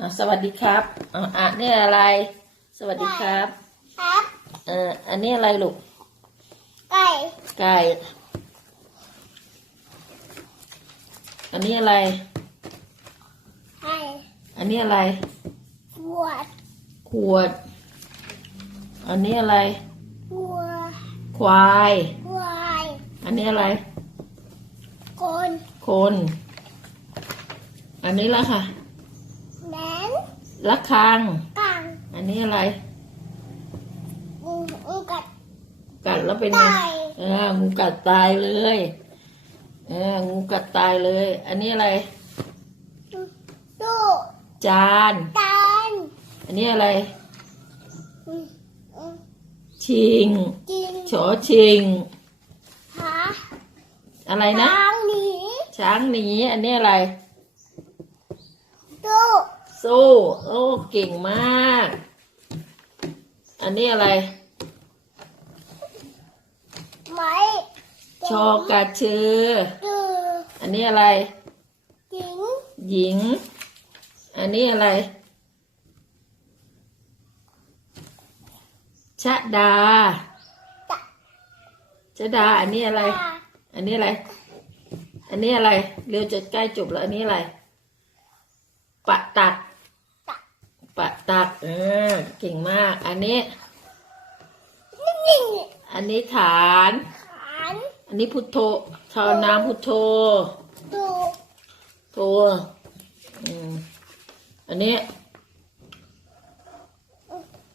อะสวัสดีครับอะอะนี่อะไร สวัสดีครับ ครับเอ่ออันนี้อะไรลูก ไก่ไก่ อันนี้อะไร ไก่อันนี้อะไร วัวขวด อันนี้อะไร วัวควายวายอันนี้อะไร คน คน อันนี้ละค่ะแหนน ละคัง กังอันนี้อะไร งูงูกัดกัดแล้วเป็นไง ตายเอองูกัดตายเลย เอองูกัดตายเลย อันนี้อะไรดูจาน ตานอันนี้อะไร อืมอืมชิงกินชอชิง หาอะไรนะ ทางหนีช้างหนีอันนี้อะไรดู สู้ โอ้เก่งมาก อันนี้อะไร ไม้ชอกระชือดูอันนี้อะไร หญิงหญิง อันนี้อะไร ชะดาตะชะดา อันนี้อะไรตาอันนี้อะไร อันนี้อะไร เร็วจะใกล้จบแล้ว อันนี้อะไร ปะตักตะปะ ตักเออเก่งมาก อันนี้นิ่งอันนี้ฐานๆขาน อันนี้พุทโธชาวนาพุทโธดูโธอืมอันนี้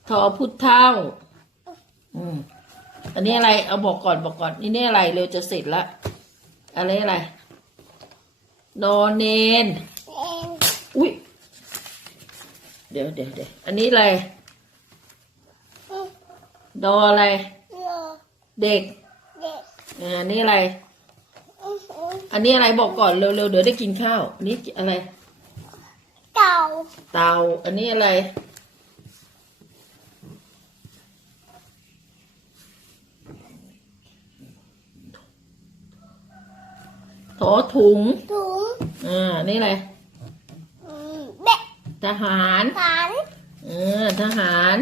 ทอพุทธเท่าอืมอันนี้อะไร เอาบอกก่อนบอกก่อน นี่นี่อะไร เร็วจะเสร็จละอะไรอะไร นอนเนน เอง อุ้ย เดี๋ยวเดี๋ยวเดี๋ยวอันนี้อะไรอืมดออะไรเรือเด็กเด็กอ่าอันนี้อะไรอืมอืมอันนี้อะไรบอกก่อนเร็วๆเดี๋ยวได้กินข้าวอันนี้อะไร เต่า เตาอันนี้อะไร ถอถุง ถุง อ่า นี่อะไรอืมเบ็ด ทหารขันเออ ทหาร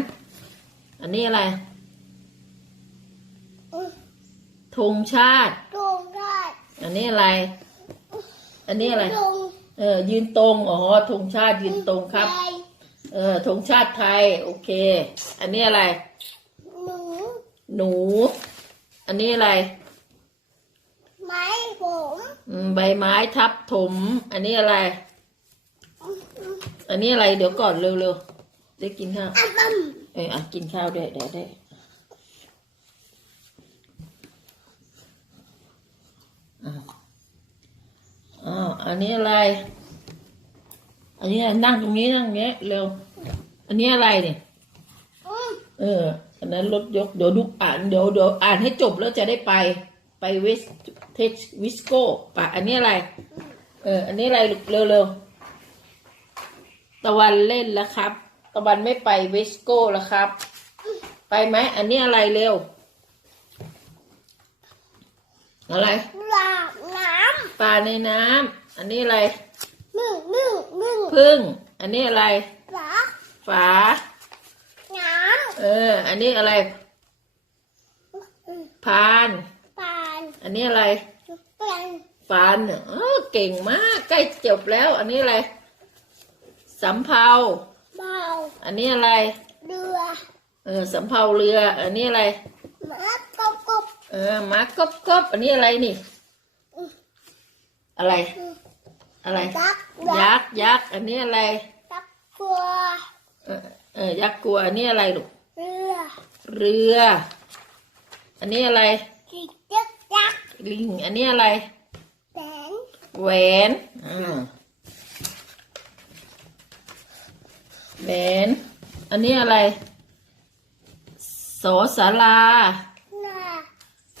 อันนี้อะไรอืมธงชาติถุงได้อันนี้อะไร อันนี้อะไรถุงเออ ยืนตรง อ๋อ ธงชาติยืนตรงครับใหญ่เออ ธงชาติไทย โอเค อันนี้อะไร หนูหนู อันนี้อะไร ไม้ผมอืมใบไม้ทับถม อันนี้อะไร อันนี้อะไรเดี๋ยวก่อนเร็วๆได้กินข้าวเอออะกินข้าวด้วยเดี๋ยวได้อะอ้าวอันนี้อะไร อันนี้นั่งตรงนี้นั่งเงี้ยเร็ว อันนี้อะไรเนี่ยเออ อันนั้นรถยกเดี๋ยวดูอ่านเดี๋ยวเดี๋ยวอ่านให้จบแล้วจะได้ไปไปเวสเทสวิสโก้ปะอันนี้อะไร เออ อันนี้อะไรลูกเร็วเร็ว ตะวันเล่นแล้วครับ ตะวันไม่ไปเวสโก้แล้วครับ ไปไหม อันนี้อะไรเร็ว อะไรหลาบน้ปลาในน้ำอันนี้อะไรำนึ่งนึ่งนึ่งพึ่ง อันนี้อะไรหลาฝา น้เออ อันนี้อะไรำอืมพานปานอันนี้อะไร เป็นฟันเออเก่งมาก ใกล้จบแล้ว อันนี้อะไร สำเภา เบาอันนี้อะไร เรือเออสำเภาเรือ อันนี้อะไร หมากบกบเออหมากบกบอันนี้อะไรนี่ อะไร อะไร ยักษ์ยักษ์ยักษ์อันนี้อะไร ยักษ์กลัวเออเออยักษ์กลัวอันนี้อะไรลูก เรือเรือ อันนี้อะไร จิกยักษ์ยักษ์ลิง อันนี้อะไรแสนแหวนอ่า แหวน อันนี้อะไรโสสาราหน้า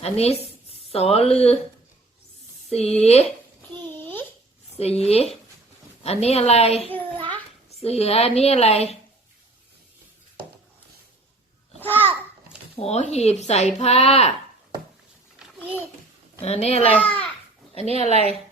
อันนี้สอลือ สีผีสี อันนี้อะไรเรือเสือ อันนี้อะไรพ่อหัวหีบใส่ผ้าหยิบอันนี้อะไรผ้า อันนี้อะไรผ